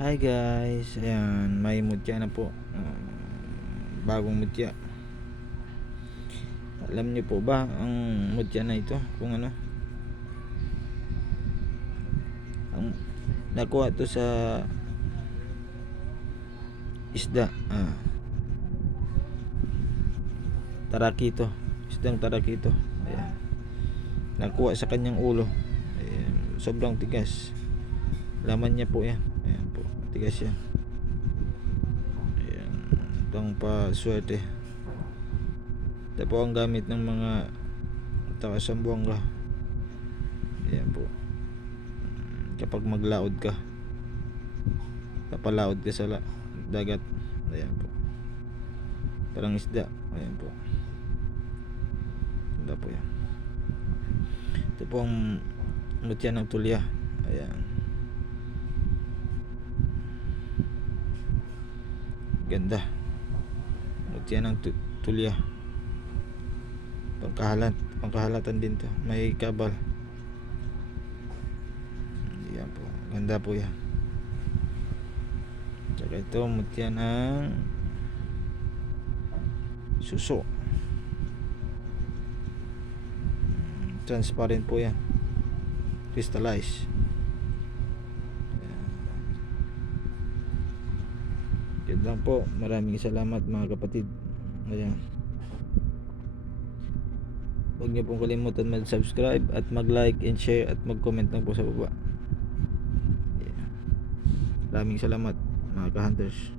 Hi guys, ayan, may mutya na po. Bagong mutya. Alam niyo po ba ang mutya na ito kung ano? Ang nakuha to sa isda. Tarakito. Isdang tarakito. Ayan. Nakuha sa kanyang ulo. Ayan, sobrang tigas. Laman niya po yan. Ayan po, tigas yan. Ayan, pang paswerte. Ito po ang gamit ng mga taga-Sambuanga. Ayan po. Kapag maglaod ka, papalaod ka sa dagat. Ayan po, parang isda. Ayan po, ganda po yan. Ito po ang mutya ng tulya. Ayan, ganda. Mutya ng tulya. Pangkahalatan din to. May kabal. Ayan po, ganda po yan. Tsaka ito mutya ng suso. Transparent po yan, crystallize. Yan lang po. Maraming salamat mga kapatid. Ayan, huwag niyo pong kalimutan mag-subscribe at mag-like and share at mag-comment lang po sa baba. Maraming salamat mga ka-hunters.